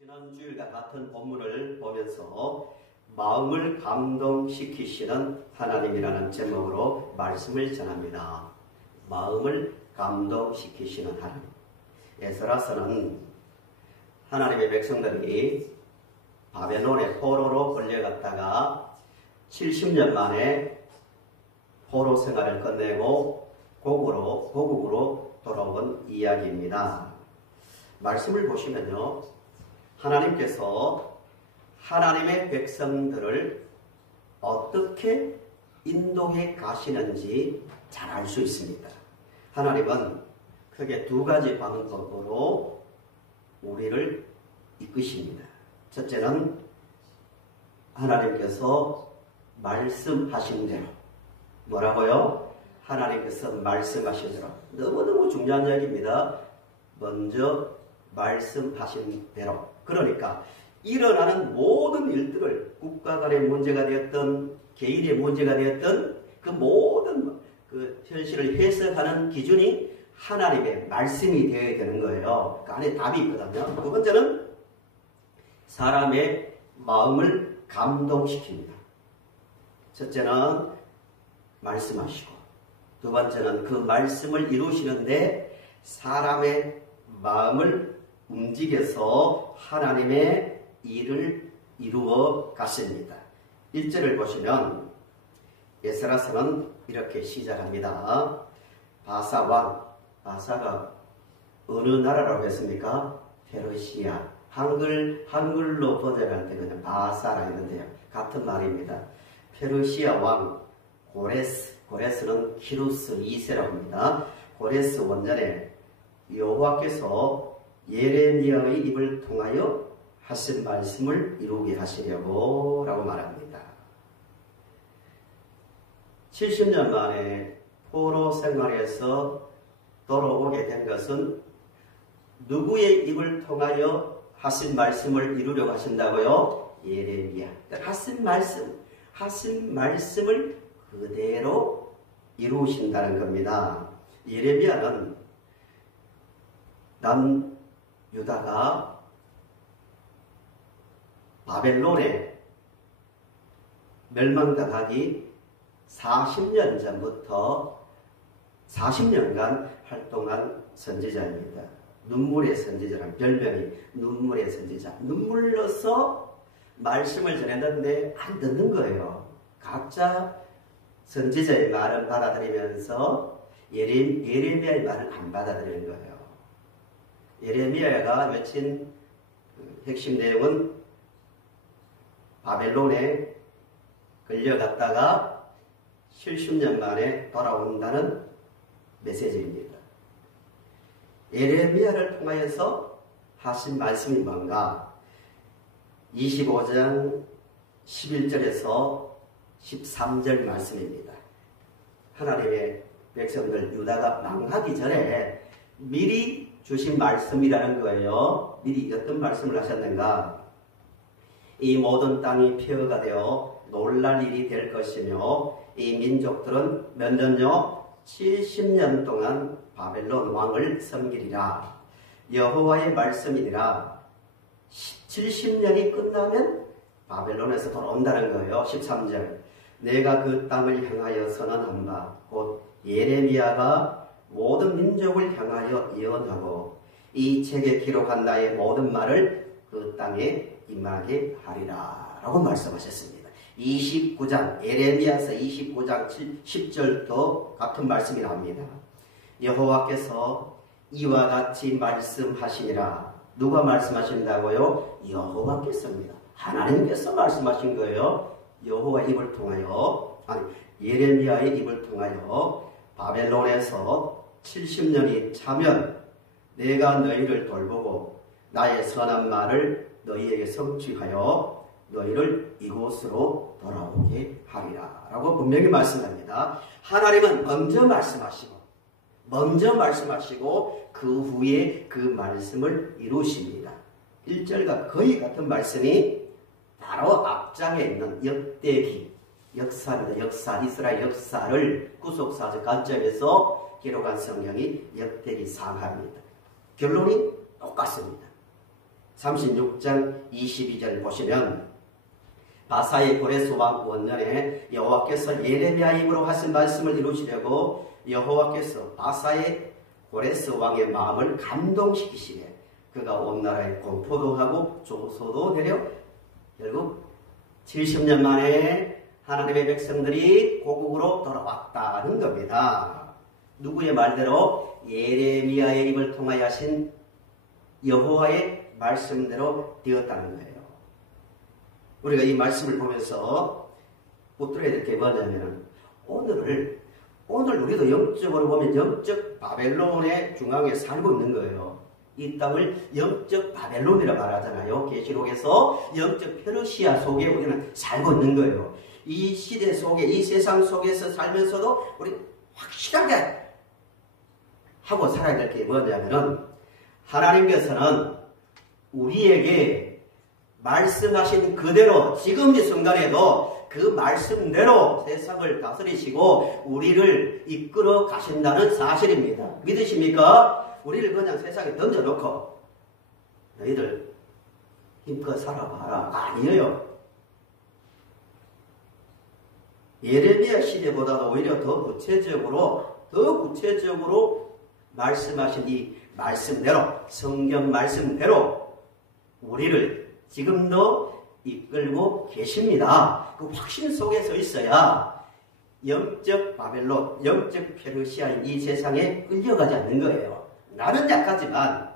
지난주일과 같은 본문을 보면서 마음을 감동시키시는 하나님이라는 제목으로 말씀을 전합니다. 마음을 감동시키시는 하나님. 에스라서는 하나님의 백성들이 바벨론의 포로로 끌려갔다가 70년 만에 포로 생활을 끝내고 고국으로 돌아온 이야기입니다. 말씀을 보시면요, 하나님께서 하나님의 백성들을 어떻게 인도해 가시는지 잘 알 수 있습니다. 하나님은 크게 두 가지 방법으로 우리를 이끄십니다. 첫째는 하나님께서 말씀하신 대로. 뭐라고요? 하나님께서 말씀하신 대로. 너무너무 중요한 이야기입니다. 먼저 말씀하신 대로. 그러니까 일어나는 모든 일들을 국가 간의 문제가 되었던 개인의 문제가 되었던 그 모든 그 현실을 해석하는 기준이 하나님의 말씀이 되어야 되는 거예요. 그 안에 답이 있거든요. 두 번째는 사람의 마음을 감동시킵니다. 첫째는 말씀하시고, 두 번째는 그 말씀을 이루시는데 사람의 마음을 움직여서 하나님의 일을 이루어 갔습니다. 1절을 보시면 에스라서는 이렇게 시작합니다. 바사 왕, 바사가 어느 나라라고 했습니까? 페르시아. 한글로 번역할 때 그냥 바사라 했는데요. 같은 말입니다. 페르시아 왕 고레스는 키루스 2세라고 합니다. 고레스 원전에 여호와께서 예레미야의 입을 통하여 하신 말씀을 이루게 하시려고 라고 말합니다. 70년 만에 포로 생활에서 돌아오게 된 것은 누구의 입을 통하여 하신 말씀을 이루려고 하신다고요? 예레미야. 하신 말씀을 그대로 이루신다는 겁니다. 예레미야는 남유다가 바벨론에 멸망당하기 40년 전부터 40년간 활동한 선지자입니다. 눈물의 선지자라는 별명이 눈물의 선지자. 눈물로서 말씀을 전했는데 안 듣는 거예요. 각자 선지자의 말을 받아들이면서 예레미야의 말을 안 받아들이는 거예요. 예레미야가 외친 핵심 내용은 바벨론에 끌려갔다가 70년 만에 돌아온다는 메시지입니다. 예레미야를 통하여서 하신 말씀이 뭔가? 25장 11절에서 13절 말씀입니다. 하나님의 백성들 유다가 망하기 전에 미리 주신 말씀이라는 거예요. 미리 어떤 말씀을 하셨는가? 이 모든 땅이 폐허가 되어 놀랄 일이 될 것이며 이 민족들은 몇 년요? 70년 동안 바벨론 왕을 섬기리라. 여호와의 말씀이니라. 70년이 끝나면 바벨론에서 돌아온다는 거예요. 13절. 내가 그 땅을 향하여 선언한 바 곧 예레미야가 모든 민족을 향하여 예언하고 이 책에 기록한 나의 모든 말을 그 땅에 임하게 하리라 라고 말씀하셨습니다. 29장 예레미야서 29장 10절도 같은 말씀이 나옵니다. 여호와께서 이와 같이 말씀하시니라. 누가 말씀하신다고요? 여호와께서입니다. 하나님께서 말씀하신 거예요. 여호와 입을 통하여, 예레미야의 입을 통하여 바벨론에서 70년이 차면 내가 너희를 돌보고 나의 선한 말을 너희에게 성취하여 너희를 이곳으로 돌아오게 하리라 라고 분명히 말씀합니다. 하나님은 먼저 말씀하시고 그 후에 그 말씀을 이루십니다. 1절과 거의 같은 말씀이 바로 앞장에 있는 역대기, 역사입니다. 역사, 이스라엘 역사를 구속사적 관점에서 기록한 성경이 역대기 상하입니다. 결론이 똑같습니다. 36장 22절 보시면 바사의 고레스 왕 원년에 여호와께서 예레미야 입으로 하신 말씀을 이루시려고 여호와께서 바사의 고레스 왕의 마음을 감동시키시되 그가 온 나라에 공포도 하고 조소도 내려 결국 70년 만에 하나님의 백성들이 고국으로 돌아왔다는 겁니다. 누구의 말대로? 예레미야의 입을 통하여 하신 여호와의 말씀대로 되었다는 거예요. 우리가 이 말씀을 보면서 붙들어야 될 게 뭐냐면 오늘 우리도 영적으로 보면 영적 바벨론의 중앙에 살고 있는 거예요. 이 땅을 영적 바벨론이라 말하잖아요. 계시록에서 영적 페르시아 속에 우리는 살고 있는 거예요. 이 시대 속에, 이 세상 속에서 살면서도 우리 확실하게 하고 살아야 될 게 뭐냐면은 하나님께서는 우리에게 말씀하신 그대로 지금 이 순간에도 그 말씀대로 세상을 다스리시고 우리를 이끌어 가신다는 사실입니다. 믿으십니까? 우리를 그냥 세상에 던져놓고 너희들 힘껏 살아봐라. 아니에요. 예레미야 시대보다도 오히려 더 구체적으로 말씀하신 이 말씀대로, 성경 말씀대로 우리를 지금도 이끌고 계십니다. 그 확신 속에 서 있어야 영적 바벨론, 영적 페르시아인 이 세상에 끌려가지 않는 거예요. 나는 약하지만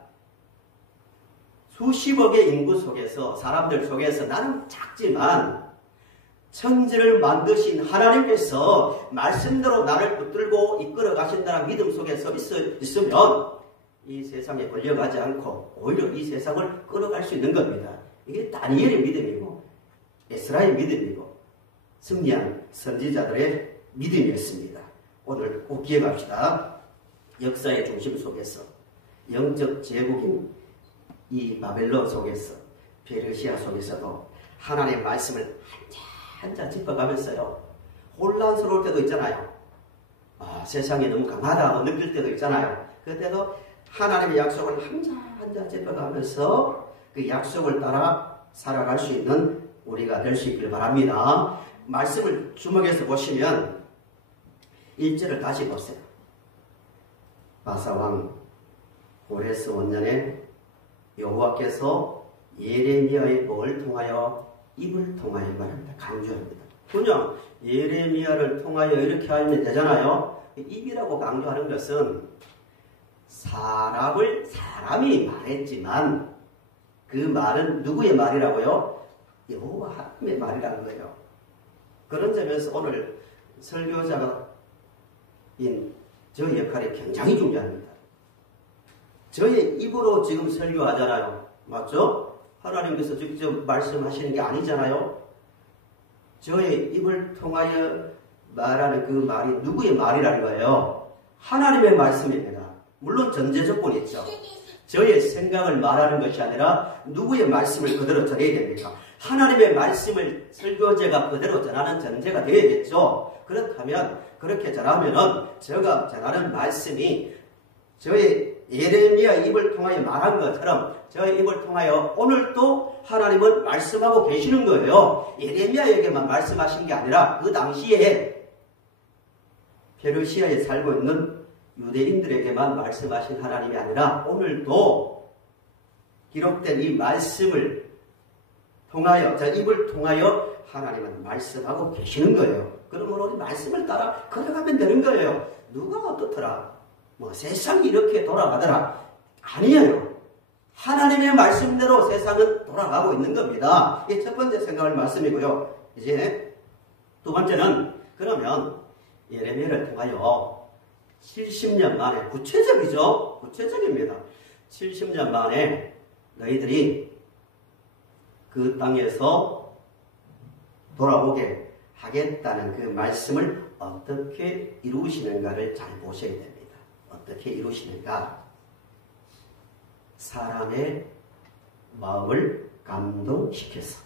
수십억의 인구 속에서, 사람들 속에서 나는 작지만 천지를 만드신 하나님께서 말씀대로 나를 붙들고 이끌어 가신다는 믿음 속에 서 있으면 이 세상에 걸려가지 않고 오히려 이 세상을 끌어갈 수 있는 겁니다. 이게 다니엘의 믿음이고 에스라의 믿음이고 승리한 선지자들의 믿음이었습니다. 오늘 꼭 기억합시다. 역사의 중심 속에서 영적 제국인 이 바벨론 속에서 페르시아 속에서도 하나님의 말씀을 한자 짚어가면서요. 혼란스러울 때도 있잖아요. 세상이 너무 강하다고 느낄 때도 있잖아요. 그때도 하나님의 약속을 한자 짚어가면서 그 약속을 따라 살아갈 수 있는 우리가 될 수 있길 바랍니다. 말씀을 주목해서 보시면 1절을 다시 보세요. 바사왕 고레스 원년에 여호와께서 예레미야의 목을 통하여 입을 통하여 말합니다. 강조합니다. 그냥 예레미야를 통하여 이렇게 하면 되잖아요. 입이라고 강조하는 것은 사람이 말했지만 그 말은 누구의 말이라고요? 여호와 하나님의 말이라는 거예요. 그런 점에서 오늘 설교자인 저 역할이 굉장히 중요합니다. 저의 입으로 지금 설교하잖아요. 맞죠? 하나님께서 직접 말씀하시는 게 아니잖아요. 저의 입을 통하여 말하는 그 말이 누구의 말이라는 거예요? 하나님의 말씀입니다. 물론 전제 조건이 있죠. 저의 생각을 말하는 것이 아니라 누구의 말씀을 그대로 전해야 됩니까? 하나님의 말씀을 설교자가 그대로 전하는 전제가 되어야겠죠. 그렇다면 그렇게 전하면은 제가 전하는 말씀이 저의 예레미야 입을 통하여 말한 것처럼 저의 입을 통하여 오늘도 하나님은 말씀하고 계시는 거예요. 예레미야에게만 말씀하신 게 아니라 그 당시에 페르시아에 살고 있는 유대인들에게만 말씀하신 하나님이 아니라 오늘도 기록된 이 말씀을 통하여, 저 입을 통하여 하나님은 말씀하고 계시는 거예요. 그러므로 우리 말씀을 따라 걸어가면 되는 거예요. 누가 어떻더라? 세상이 이렇게 돌아가더라. 아니에요. 하나님의 말씀대로 세상은 돌아가고 있는 겁니다. 이게 첫 번째 생각할 말씀이고요. 이제 두 번째는 그러면 예레미야를 통하여 70년 만에 구체적이죠? 구체적입니다. 70년 만에 너희들이 그 땅에서 돌아오게 하겠다는 그 말씀을 어떻게 이루시는가를 잘 보셔야 됩니다. 어떻게 이루시는가? 사람의 마음을 감동시켜서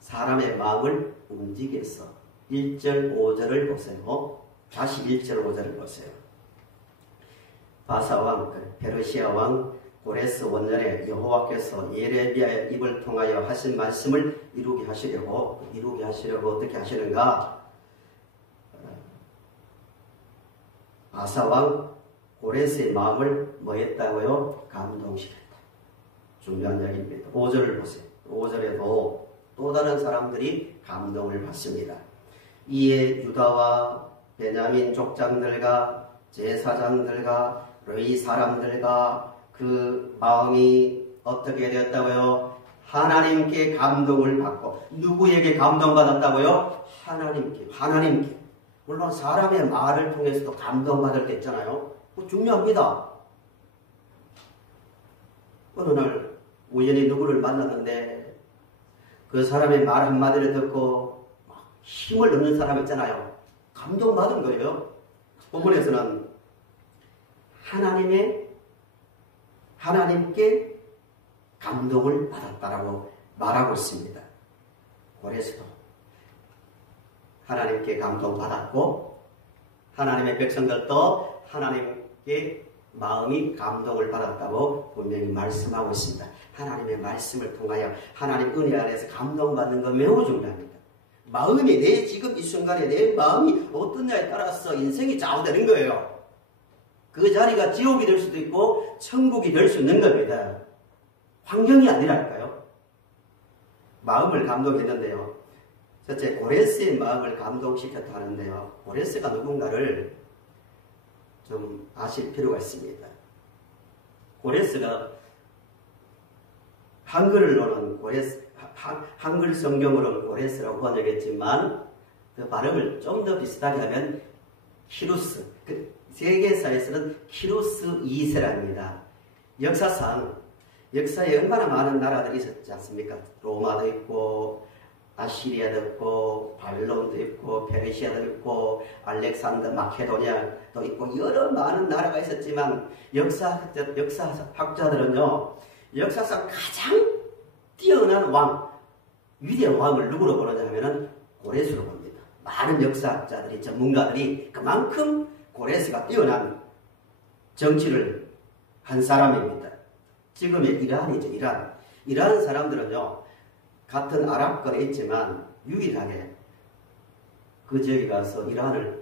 사람의 마음을 움직여서 1절 5절을 보세요. 다시 1절 5절을 보세요. 바사왕, 페르시아 왕 고레스 원년에 여호와께서 예레미야의 입을 통하여 하신 말씀을 이루게 하시려고 어떻게 하시는가? 바사왕 고레스의 마음을 뭐 했다고요? 감동시켰다. 중요한 이야기입니다. 5절을 보세요. 5절에도 또 다른 사람들이 감동을 받습니다. 이에 유다와 베냐민 족장들과 제사장들과 레위 사람들과 그 마음이 어떻게 되었다고요? 하나님께 감동을 받고. 누구에게 감동받았다고요? 하나님께. 물론 사람의 말을 통해서도 감동받을 때 있잖아요. 그거 중요합니다. 어느 날 우연히 누구를 만났는데 그 사람의 말 한마디를 듣고 막 힘을 얻는 사람 있잖아요. 감동받은 거예요. 본문에서는 하나님께 감동을 받았다라고 말하고 있습니다. 고레스도 하나님께 감동받았고 하나님의 백성들도 하나님께 마음이 감동을 받았다고 분명히 말씀하고 있습니다. 하나님의 말씀을 통하여 하나님 은혜 안에서 감동받는 건 매우 중요합니다. 마음이 지금 이 순간에 내 마음이 어떠냐에 따라서 인생이 좌우되는 거예요. 그 자리가 지옥이 될 수도 있고 천국이 될 수 있는 겁니다. 환경이 아니랄까요? 마음을 감동했는데요. 첫째, 고레스의 마음을 감동시켰다 하는데요. 고레스가 누군가를 좀 아실 필요가 있습니다. 고레스가 한글로는 한글 성경으로는 고레스라고 번역했지만 그 발음을 좀 더 비슷하게 하면 키루스, 세계사에서는 키루스 2세랍니다. 역사에 얼마나 많은 나라들이 있었지 않습니까? 로마도 있고 아시리아도 있고 바빌론도 있고 페르시아도 있고 알렉산더 마케도니아도 있고 여러 많은 나라가 있었지만 역사학자들은요 역사상 가장 뛰어난 위대한 왕을 누구로 보느냐 하면은 고레스로 봅니다. 많은 역사학자들이 전문가들이 그만큼 고레스가 뛰어난 정치를 한 사람입니다. 지금의 이란이죠. 이란 사람들은요 같은 아랍권에 있지만 유일하게 그 지역에 가서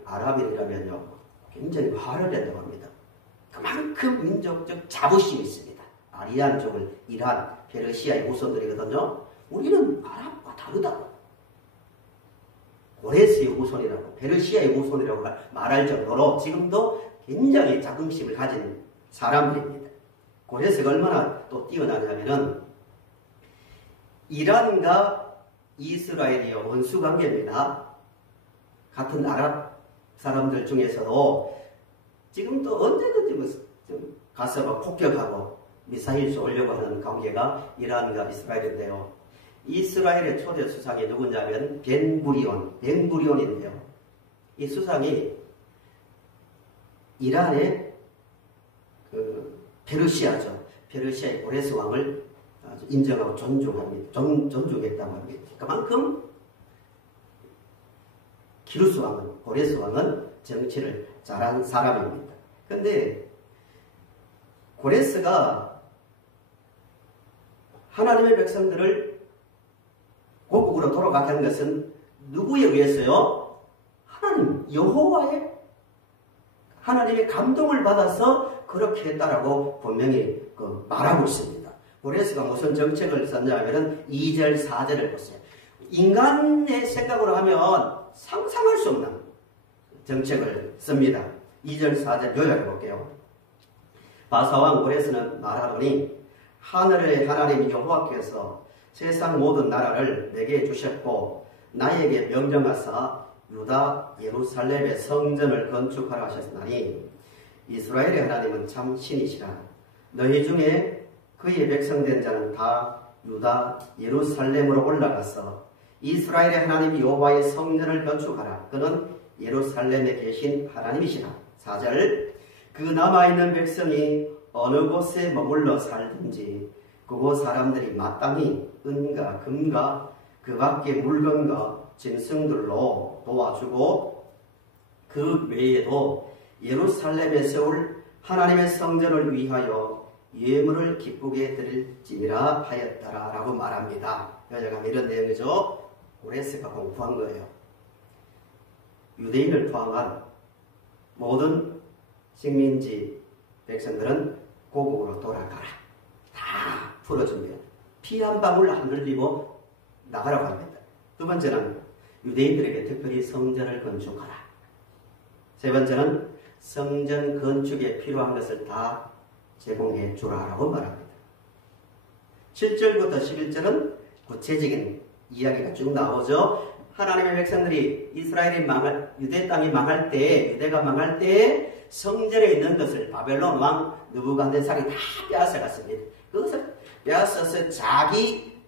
아랍인이라면요 굉장히 화를 낸다고 합니다. 그만큼 민족적 자부심이 있습니다. 아리안 쪽을 이란, 페르시아의 후손들이거든요. 우리는 아랍과 다르다고. 고레스의 후손이라고, 페르시아의 후손이라고 말할 정도로 지금도 굉장히 자긍심을 가진 사람들입니다. 고레스가 얼마나 또 뛰어나냐면은 이란과 이스라엘이 원수 관계입니다. 같은 아랍 사람들 중에서도 지금도 언제든지 좀 가서 폭격하고 미사일 쏘려고 하는 관계가 이란과 이스라엘인데요. 이스라엘의 초대 수상이 누구냐면 벤구리온인데요. 이 수상이 이란의 페르시아죠. 페르시아의 고레스 왕을 아주 인정하고 존중했다고 합니다. 그만큼 키루스 왕은, 고레스 왕은 정치를 잘한 사람입니다. 그런데 고레스가 하나님의 백성들을 고국으로 돌아가게 한 것은 누구에 의해서요? 하나님의 감동을 받아서 그렇게 했다라고 분명히 말하고 있습니다. 고레스가 무슨 정책을 썼냐면 2절, 4절을 보세요. 인간의 생각으로 하면 상상할 수 없는 정책을 씁니다. 2절, 4절 요약해 볼게요. 바사왕 고레스는 말하노니 하늘의 하나님 여호와께서 세상 모든 나라를 내게 주셨고 나에게 명령하사 유다 예루살렘의 성전을 건축하라 하셨나니 이스라엘의 하나님은 참 신이시라. 너희 중에 그의 백성된 자는 다 유다 예루살렘으로 올라가서 이스라엘의 하나님 여호와의 성전을 건축하라. 그는 예루살렘에 계신 하나님이시라. 4절 그 남아있는 백성이 어느 곳에 머물러 살든지 그곳 사람들이 마땅히 은과 금과 그 밖의 물건과 짐승들로 도와주고 그 외에도 예루살렘에 세울 하나님의 성전을 위하여 예물을 기쁘게 드릴지니라 하였더라 라고 말합니다. 여자가 이런 내용이죠. 고레스가 공포한 거예요. 유대인을 포함한 모든 식민지 백성들은 고국으로 돌아가라. 다 풀어줍니다. 피 한 방울 안 흘리고 나가라고 합니다. 두 번째는 유대인들에게 특별히 성전을 건축하라. 세 번째는 성전 건축에 필요한 것을 다 제공해 주라라고 말합니다. 7절부터 11절은 구체적인 이야기가 쭉 나오죠. 하나님의 백성들이 이스라엘이 유대 땅이 망할 때, 유대가 망할 때 성전에 있는 것을 바벨론 왕 느부갓네살이 다 빼앗아갔습니다. 그것을 빼앗아서 자기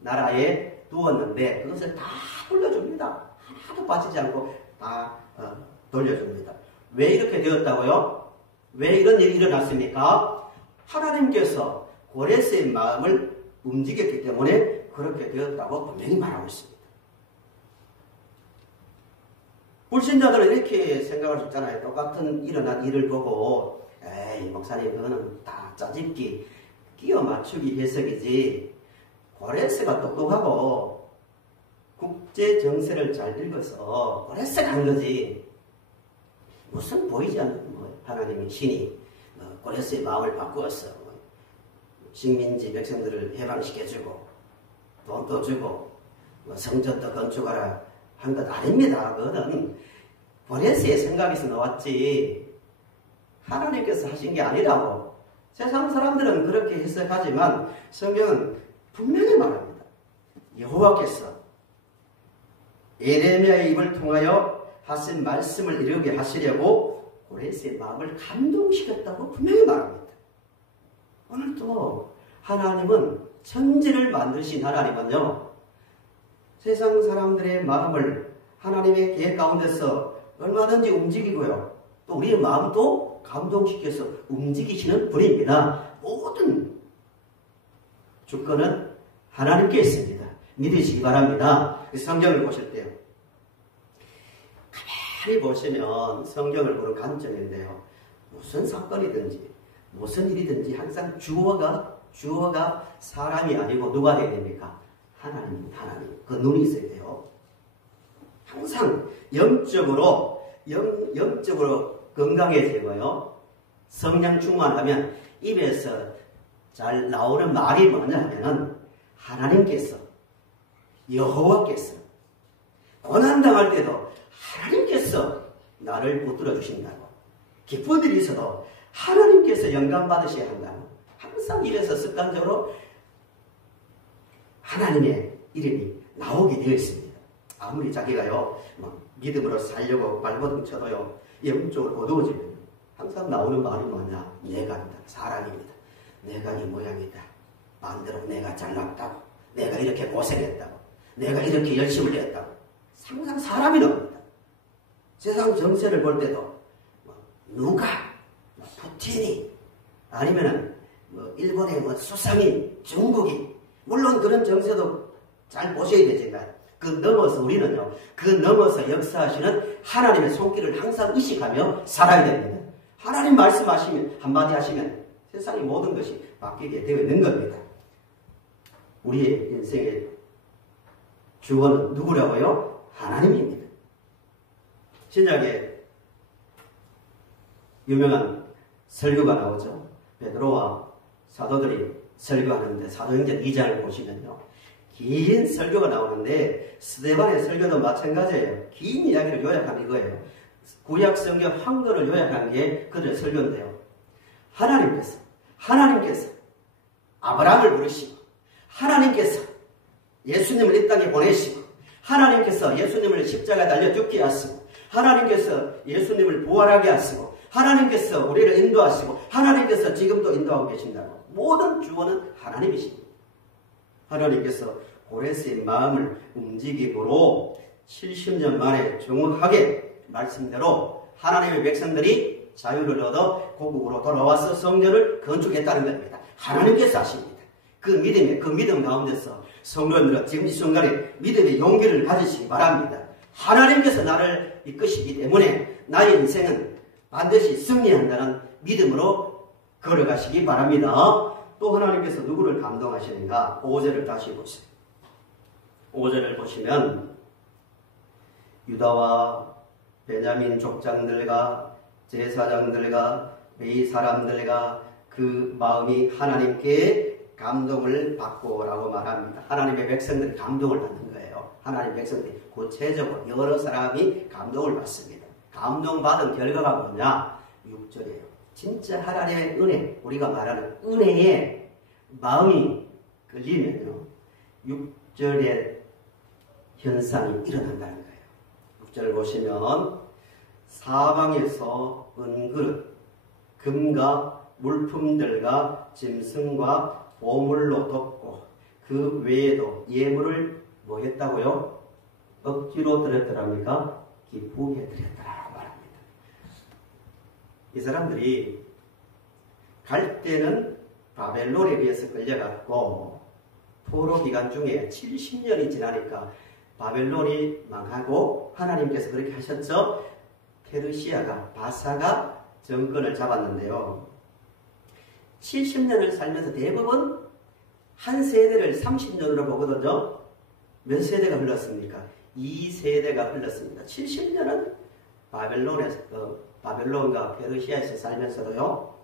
나라에 두었는데 그것을 다 돌려줍니다. 하나도 빠지지 않고 다 돌려줍니다. 왜 이렇게 되었다고요? 왜 이런 일이 일어났습니까? 하나님께서 고레스의 마음을 움직였기 때문에 그렇게 되었다고 분명히 말하고 있습니다. 불신자들은 이렇게 생각할 수 있잖아요. 똑같은 일어난 일을 보고 에이 목사님 그거는 다 짜집기 끼워 맞추기 해석이지 고레스가 똑똑하고 국제 정세를 잘 읽어서 고레스가 한 거지 무슨 보이지 않는 하나님의 신이 고레스의 마음을 바꾸었어. 식민지 백성들을 해방시켜주고 돈도 주고 성전도 건축하라 한 것 아닙니다. 그거는 고레스의 생각에서 나왔지 하나님께서 하신 게 아니라고. 세상 사람들은 그렇게 해석하지만 성경은 분명히 말합니다. 여호와께서 에레미야의 입을 통하여 하신 말씀을 이루게 하시려고 고레스의 마음을 감동시켰다고 분명히 말합니다. 오늘도 하나님은 천지를 만드신 하나님은요. 세상 사람들의 마음을 하나님의 계획 가운데서 얼마든지 움직이고요. 또 우리의 마음도 감동시켜서 움직이시는 분입니다. 모든 주권은 하나님께 있습니다. 믿으시기 바랍니다. 성경을 보실 때요. 가만히 보시면 성경을 보는 관점인데요. 무슨 사건이든지 무슨 일이든지 항상 주어가 사람이 아니고 누가 되어야 됩니까? 하나님. 그 눈이 있어야 돼요. 항상 영적으로 건강해지고요. 성령 충만하면 입에서 잘 나오는 말이 뭐냐 하면은 하나님께서 여호와께서 고난당할 때도 하나님께서 나를 붙들어 주신다고. 기쁜 일이 있어도 하나님께서 영광 받으셔야 한다고. 항상 입에서 습관적으로 하나님의 이름이 나오게 되어 있습니다. 아무리 자기가요 믿음으로 살려고 발버둥 쳐도요 영적으로 어두워지면 항상 나오는 말이 뭐냐? 내가입니다. 사람입니다. 내가 이 모양이다. 반대로 내가 잘났다고. 내가 이렇게 고생했다고. 내가 이렇게 열심을 했다고. 항상 사람이 나옵니다. 세상 정세를 볼 때도 누가 푸틴이 아니면은 일본의 수상인 중국이 물론 그런 정세도 잘 보셔야 되지만 그 넘어서 우리는요 그 넘어서 역사하시는 하나님의 손길을 항상 의식하며 살아야 됩니다. 하나님 말씀하시면 한마디 하시면 세상의 모든 것이 바뀌게 되어 있는 겁니다. 우리의 인생의 주원은 누구라고요? 하나님입니다. 신약에 유명한 설교가 나오죠. 베드로와 사도들이 설교하는데 사도행전 2장을 보시면요. 긴 설교가 나오는데 스데반의 설교도 마찬가지예요. 긴 이야기를 요약한 이거예요. 구약 성경 한글을 요약한 게 그들의 설교인데요. 하나님께서 아브라함을 부르시고 하나님께서 예수님을 이 땅에 보내시고 하나님께서 예수님을 십자가에 달려 죽게 하시고 하나님께서 예수님을 부활하게 하시고 하나님께서 우리를 인도하시고 하나님께서 지금도 인도하고 계신다고. 모든 주원은 하나님이십니다. 하나님께서 고레스의 마음을 움직임으로 70년 만에 정확하게 말씀대로 하나님의 백성들이 자유를 얻어 고국으로 돌아와서 성전을 건축했다는 겁니다. 하나님께서 하십니다. 그 믿음 가운데서 성도님들은 지금 이 순간에 믿음의 용기를 가지시기 바랍니다. 하나님께서 나를 이끄시기 때문에 나의 인생은 반드시 승리한다는 믿음으로 걸어가시기 바랍니다. 또 하나님께서 누구를 감동하시는가? 5절을 다시 보세요. 5절을 보시면 유다와 베냐민 족장들과 제사장들과 이 사람들과 그 마음이 하나님께 감동을 받고라고 말합니다. 하나님의 백성들이 감동을 받는 거예요. 하나님의 백성들이 구체적으로 여러 사람이 감동을 받습니다. 감동받은 결과가 뭐냐? 6절이에요. 진짜 하나님의 은혜, 우리가 말하는 은혜에 마음이 끌리면요, 6절의 현상이 일어난다는 거예요. 6절 보시면 사방에서 은그릇, 금과 물품들과 짐승과 보물로 덮고 그 외에도 예물을 뭐 했다고요? 억지로 드렸더랍니까? 기쁘게 드렸더라고 말합니다. 이 사람들이 갈 때는 바벨론에 의해서 끌려갔고 포로 기간 중에 70년이 지나니까 바벨론이 망하고 하나님께서 그렇게 하셨죠. 페르시아가 바사가 정권을 잡았는데요. 70년을 살면서 대부분 한 세대를 30년으로 보거든요. 몇 세대가 흘렀습니까? 2세대가 흘렀습니다. 70년은 바벨론과 페르시아에서 살면서도요.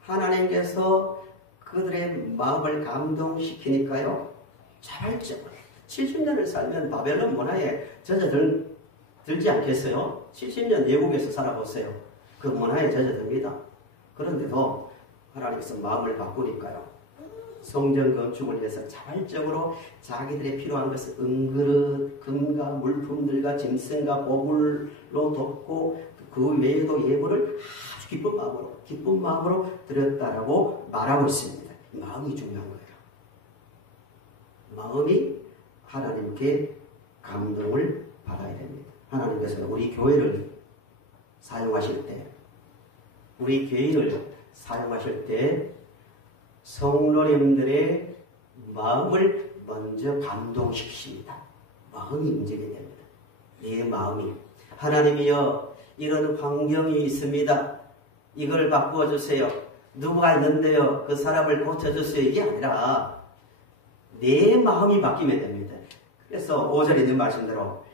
하나님께서 그들의 마음을 감동시키니까요. 자발적으로 70년을 살면 바벨론 문화에 젖어들지 않겠어요? 70년 외국에서 살아보세요. 그 문화에 젖어듭니다. 그런데도 하나님께서 마음을 바꾸니까요. 성전 건축을 위해서 자발적으로 자기들의 필요한 것을 은그릇, 금과 물품들과 짐승과 보물로 덮고 그 외에도 예물을 아주 기쁜 마음으로 드렸다라고 말하고 있습니다. 마음이 중요한 거예요. 마음이 하나님께 감동을 받아야 됩니다. 하나님께서는 우리 교회를 사용하실 때, 우리 교회를 사용하실 때 성도님들의 마음을 먼저 감동시키십니다. 마음이 문제가 됩니다. 내 마음이 하나님이여 이런 환경이 있습니다. 이걸 바꾸어 주세요. 누구가 있는데요. 그 사람을 고쳐주세요. 이게 아니라 내 마음이 바뀌면 됩니다. 그래서 5절에 있는 말씀대로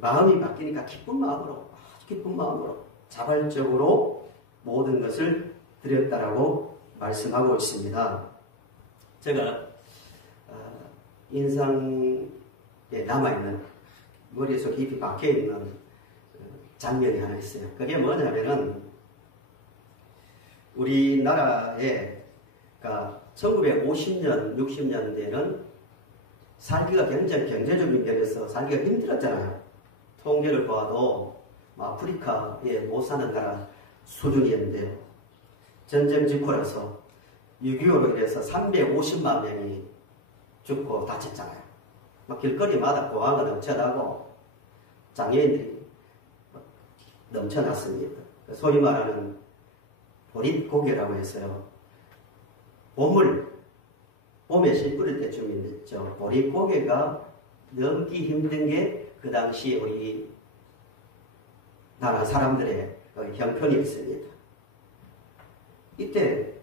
마음이 바뀌니까 기쁜 마음으로 자발적으로 모든 것을 드렸다라고 말씀하고 있습니다. 제가 인상에 남아있는 머리에서 깊이 박혀있는 장면이 하나 있어요. 그게 뭐냐면은 우리나라에 1950년, 60년대에는 살기가 굉장히 경제적인 면에서 살기가 힘들었잖아요. 통계를 봐도 아프리카에 못 사는 나라 수준이었는데요. 전쟁 직후라서 6.25로 인해서 350만 명이 죽고 다쳤잖아요. 길거리마다 고아가 넘쳐나고 장애인들이 넘쳐났습니다. 소위 말하는 보릿고개라고 했어요. 봄에 씨 뿌릴 때쯤이죠. 보릿고개가 넘기 힘든 게 그 당시 우리 나라 사람들의 형편이 있습니다. 이때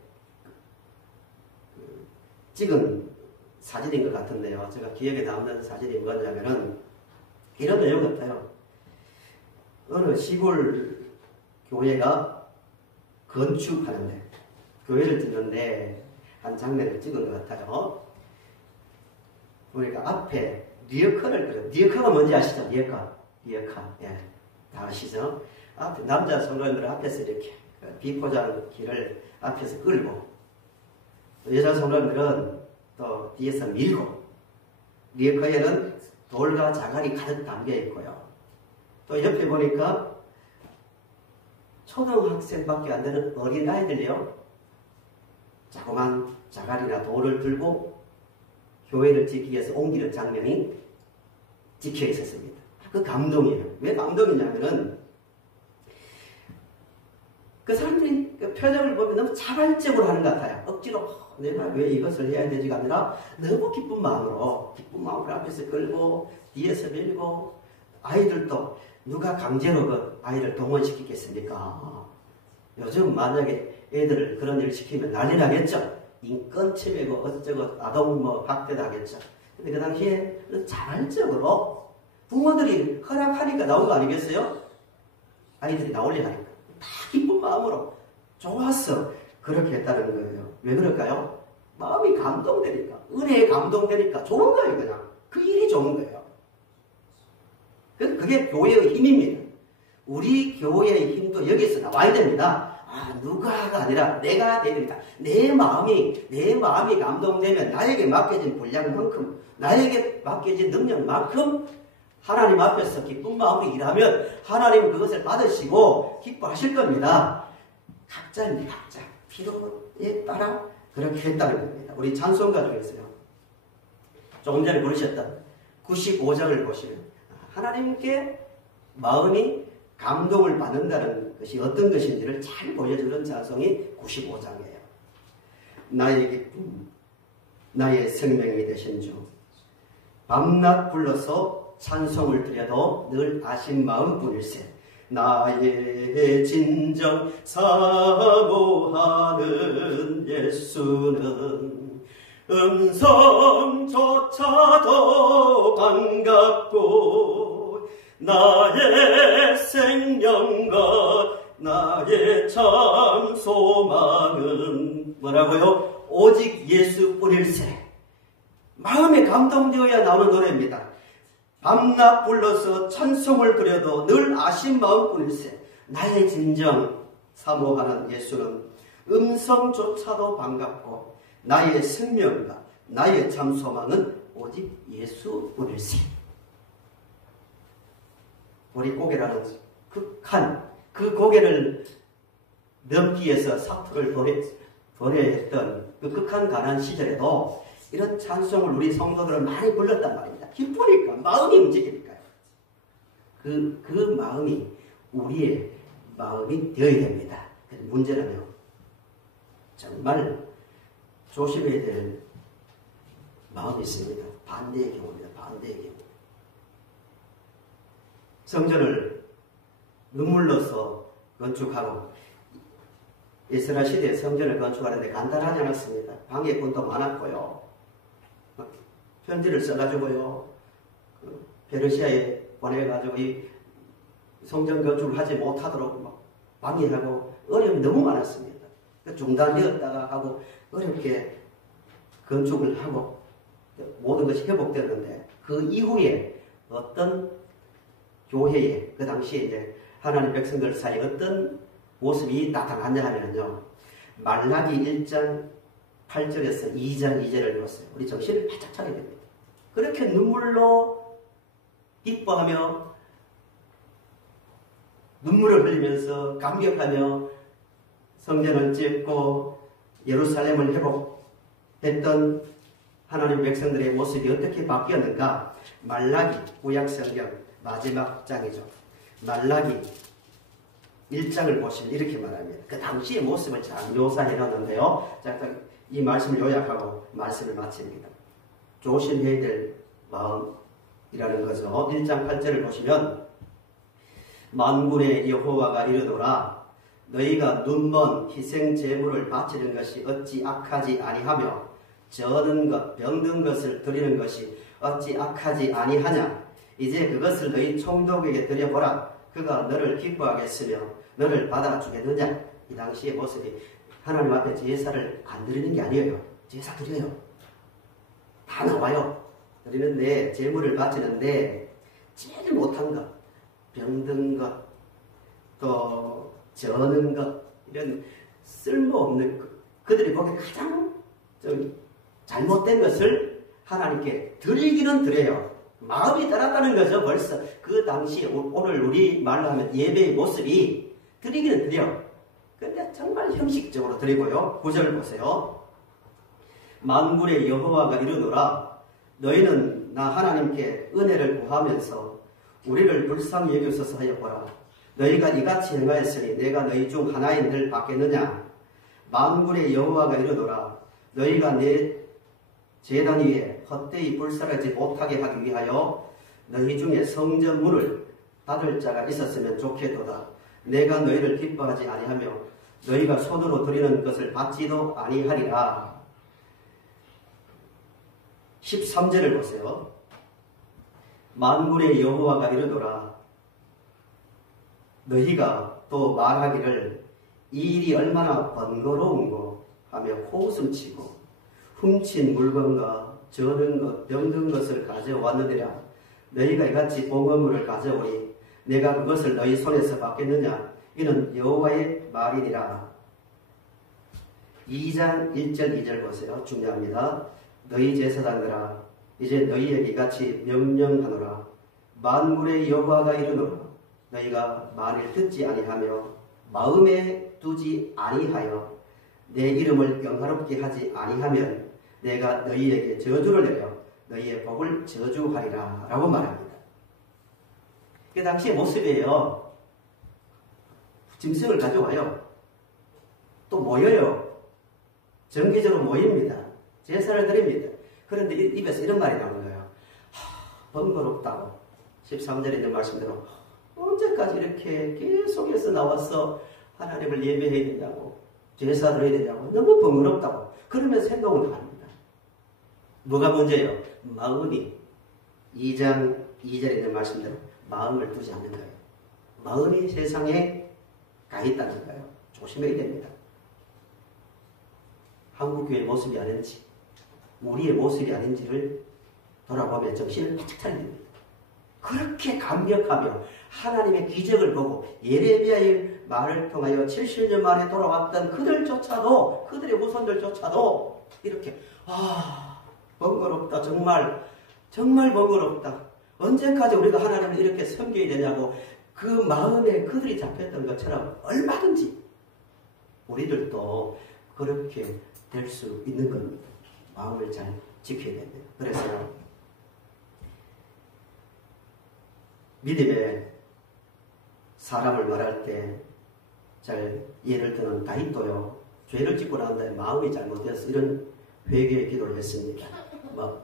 찍은 사진인 것 같은데요. 제가 기억에 남는 사진이 뭐냐면은 이런 내용 같아요. 어느 시골 교회가 건축하는데 교회를 짓는데 한 장면을 찍은 것 같아요. 보니까 앞에 리어카를 그려요. 리어카가 뭔지 아시죠? 리어카. 예, 다 아시죠? 앞에 남자 성도님들 앞에서 이렇게 비포장 길을 앞에서 끌고 여자 성도님들은 또 뒤에서 밀고 리어카에는 돌과 자갈이 가득 담겨 있고요. 또 옆에 보니까 초등학생밖에 안 되는 어린 아이들이요. 자그만 자갈이나 돌을 들고 교회를 지키기 위해서 옮기는 장면이 찍혀 있었습니다. 그 감동이에요. 왜 감동이냐면은 그 사람들이 그 표정을 보면 너무 자발적으로 하는 것 같아요. 억지로 내가 왜 이것을 해야 되지가 아니라 너무 기쁜 마음으로 앞에서 끌고 뒤에서 밀고 아이들도 누가 강제로 그 아이를 동원시키겠습니까? 요즘 만약에 애들을 그런 일을 시키면 난리 나겠죠. 인권 침해고 어쩌고 아동 학대도 하겠죠. 근데 그 당시에 자발적으로 부모들이 허락하니까 나온 거 아니겠어요? 아이들이 나오려니까 다 기쁜 마음으로 좋았어. 그렇게 했다는 거예요. 왜 그럴까요? 마음이 감동되니까, 은혜에 감동되니까 좋은 거예요. 그냥 그 일이 좋은 거예요. 그게 교회의 힘입니다. 우리 교회의 힘도 여기서 나와야 됩니다. 누가가 아니라 내가 됩니다. 내 마음이 감동되면 나에게 맡겨진 분량만큼, 나에게 맡겨진 능력만큼 하나님 앞에서 기쁜 마음으로 일하면 하나님은 그것을 받으시고 기뻐하실 겁니다. 각자입니다. 각자. 필요에 따라 그렇게 했다는 겁니다. 우리 찬송가 중에서요. 조금 전에 부르셨던 95장을 보시면 하나님께 마음이 감동을 받는다는 것이 어떤 것인지를 잘 보여주는 찬송이 95장이에요. 나의 기쁨, 나의 생명이 되신 주, 밤낮 불러서 찬송을 드려도 늘 아신 마음뿐일세. 나의 진정 사모하는 예수는 음성조차도 반갑고 나의 생명과 나의 참 소망은 뭐라고요? 오직 예수뿐일세. 마음에 감동되어야 나오는 노래입니다. 밤낮 불러서 찬송을 드려도 늘 아신 마음뿐일세. 나의 진정 사모하는 예수는 음성조차도 반갑고 나의 생명과 나의 참 소망은 오직 예수뿐일세. 우리 고개라는 극한 그 고개를 넘기 위해서 사투를 벌여야 했던 그 극한 가난 시절에도 이런 찬송을 우리 성도들은 많이 불렀단 말입니다. 기쁘니까, 마음이 움직이니까요. 그 마음이 우리의 마음이 되어야 됩니다. 문제는요, 정말 조심해야 될 마음이 있습니다. 반대의 경우입니다. 반대의 경우. 성전을 눈물로서 건축하고, 이스라 시대에 성전을 건축하는데 간단하지 않았습니다. 방해꾼도 많았고요. 편지를 써가지고요, 페르시아에 보내가지고 이 성전 건축을 하지 못하도록 막 방해하고 어려움이 너무 많았습니다. 중단되었다가 하고 어렵게 건축을 하고 모든 것이 회복됐는데, 그 이후에 어떤 교회에 그 당시에 이제 하나님 백성들 사이에 어떤 모습이 나타났냐 하면요, 말라기 1장 8절에서 2장 2절을 보세요. 우리 정신을 바짝 차려야 됩니다. 그렇게 눈물로 기뻐하며 눈물을 흘리면서 감격하며 성전을 짓고 예루살렘을 회복했던 하나님 백성들의 모습이 어떻게 바뀌었는가? 말라기 구약성경 마지막 장이죠. 말라기 1장을 보시면 이렇게 말합니다. 그 당시의 모습을 잘 묘사해 놨는데요. 자, 이 말씀을 요약하고 말씀을 마칩니다. 조심해야 될 마음이라는 거죠. 1장 8절을 보시면 만군의 여호와가 이르노라, 너희가 눈먼 희생 제물을 바치는 것이 어찌 악하지 아니하며 저는 것 병든 것을 드리는 것이 어찌 악하지 아니하냐. 이제 그것을 너희 총독에게 드려보라. 그가 너를 기뻐하겠으며 너를 받아주겠느냐. 이 당시의 모습이 하나님 앞에 제사를 안 드리는 게 아니에요. 제사 드려요. 다 나와요. 드리는데, 제물을 바치는데 제일 못한 것, 병든 것, 또 저는 것, 이런 쓸모없는 것, 그들이 보기에 가장 좀 잘못된 것을 하나님께 드리기는 드려요. 마음이 따랐다는 거죠. 벌써 그 당시, 오늘 우리 말로 하면 예배의 모습이 드리기는 드려. 근데 정말 형식적으로 드리고요. 9절 보세요. 만군의 여호와가 이르노라, 너희는 나 하나님께 은혜를 구하면서 우리를 불쌍히 여기소서 하여보라. 너희가 이같이 행하였으니 내가 너희 중 하나인들 받겠느냐. 만군의 여호와가 이르노라, 너희가 내 제단 위에 헛되이 불살하지 못하게 하기 위하여 너희 중에 성전 문을 닫을 자가 있었으면 좋겠도다. 내가 너희를 기뻐하지 아니하며 너희가 손으로 드리는 것을 받지도 아니하리라. 13절을 보세요. 만군의 여호와가 이르노라. 너희가 또 말하기를 이 일이 얼마나 번거로운고 하며 호웃음치고 훔친 물건과 저는 것, 병든 것을 가져왔느니라. 너희가 이같이 봉헌물을 가져오니 내가 그것을 너희 손에서 받겠느냐? 이는 여호와의 말이니라. 2장 1절 2절 보세요. 중요합니다. 너희 제사장들아 이제 너희에게 이같이 명령하노라. 만군의 여호와가 이르노라. 너희가 만일 듣지 아니하며 마음에 두지 아니하여 내 이름을 영화롭게 하지 아니하면 내가 너희에게 저주를 내려 너희의 복을 저주하리라 라고 말합니다. 그 당시의 모습이에요. 짐승을 가져와요. 또 모여요. 정기적으로 모입니다. 제사를 드립니다. 그런데 입에서 이런 말이 나오는 거예요. 번거롭다고. 13절에 있는 말씀대로 언제까지 이렇게 계속해서 나와서 하나님을 예배해야 되냐고, 제사를 해야 되냐고, 너무 번거롭다고. 그러면서 행동을 합니다. 뭐가 문제예요? 마음이 2장 2절에 있는 말씀대로 마음을 두지 않는 거예요. 마음이 세상에 가 있다는 거예요. 조심해야 됩니다. 한국교회의 모습이 아닌지, 우리의 모습이 아닌지를 돌아보면 정신을 바짝 차려야 됩니다. 그렇게 감격하며 하나님의 기적을 보고 예레미야의 말을 통하여 70년 만에 돌아왔던 그들조차도, 그들의 후손들조차도 이렇게 번거롭다. 정말 번거롭다. 언제까지 우리가 하나님을 이렇게 섬겨야 되냐고 그 마음에 그들이 잡혔던 것처럼 얼마든지 우리들도 그렇게 될 수 있는 겁니다. 마음을 잘 지켜야 됩니다. 그래서 믿음의 사람을 말할 때 잘 예를 들면 다윗도요. 죄를 짓고 난 다음에 마음이 잘못돼서 이런 회개의 기도를 했습니다.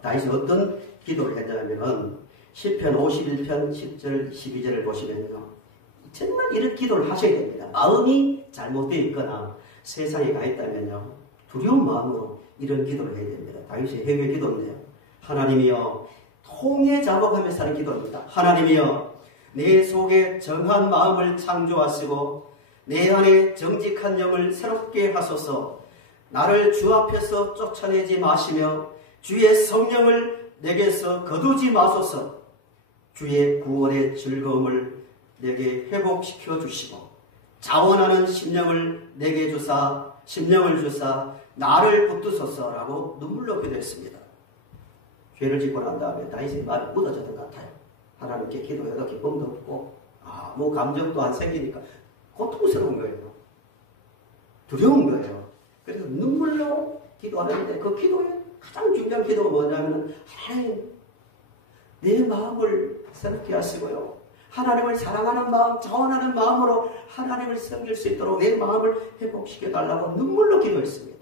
다윗이 어떤 기도를 했냐면은 시편 51편 10절 12절을 보시면요. 정말 이런 기도를 하셔야 됩니다. 마음이 잘못되어 있거나 세상에 가 있다면요. 두려운 마음으로 이런 기도를 해야 됩니다. 다윗의 회개 기도인데요. 하나님이여 통해 자복하면서 하는 기도입니다. 하나님이여 내 속에 정한 마음을 창조하시고 내 안에 정직한 영을 새롭게 하소서. 나를 주 앞에서 쫓아내지 마시며 주의 성령을 내게서 거두지 마소서. 주의 구원의 즐거움을 내게 회복시켜 주시고 자원하는 심령을 내게 주사 나를 붙드소서라고 눈물로 기도했습니다. 죄를 짓고 난 다음에 다윗의 말이 묻어졌던 것 같아요. 하나님께 기도해도 기쁨도 없고 아무 감정도 안 생기니까 고통스러운 거예요. 두려운 거예요. 그래서 눈물로 기도하는데 그 기도의 가장 중요한 기도가 뭐냐면 하나님 내 마음을 새롭게 하시고요. 하나님을 사랑하는 마음, 자원하는 마음으로 하나님을 섬길 수 있도록 내 마음을 회복시켜달라고 눈물로 기도했습니다.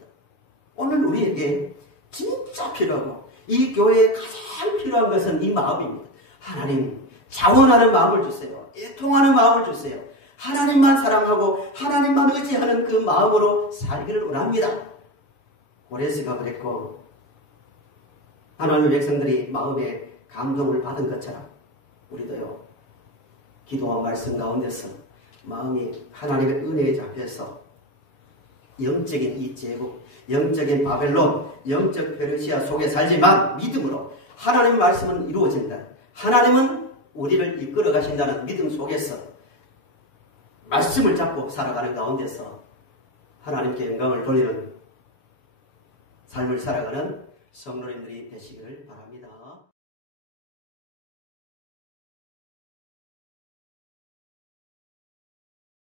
오늘 우리에게 진짜 필요하고 이 교회에 가장 필요한 것은 이 마음입니다. 하나님, 자원하는 마음을 주세요. 애통하는 마음을 주세요. 하나님만 사랑하고 하나님만 의지하는 그 마음으로 살기를 원합니다. 고레스가 그랬고 하나님의 백성들이 마음에 감동을 받은 것처럼 우리도요. 기도와 말씀 가운데서 마음이 하나님의 은혜에 잡혀서 영적인 이 제국, 영적인 바벨론, 영적 페르시아 속에 살지만 믿음으로 하나님의 말씀은 이루어진다. 하나님은 우리를 이끌어 가신다는 믿음 속에서 말씀을 잡고 살아가는 가운데서 하나님께 영광을 돌리는 삶을 살아가는 성도님들이 되시기를 바랍니다.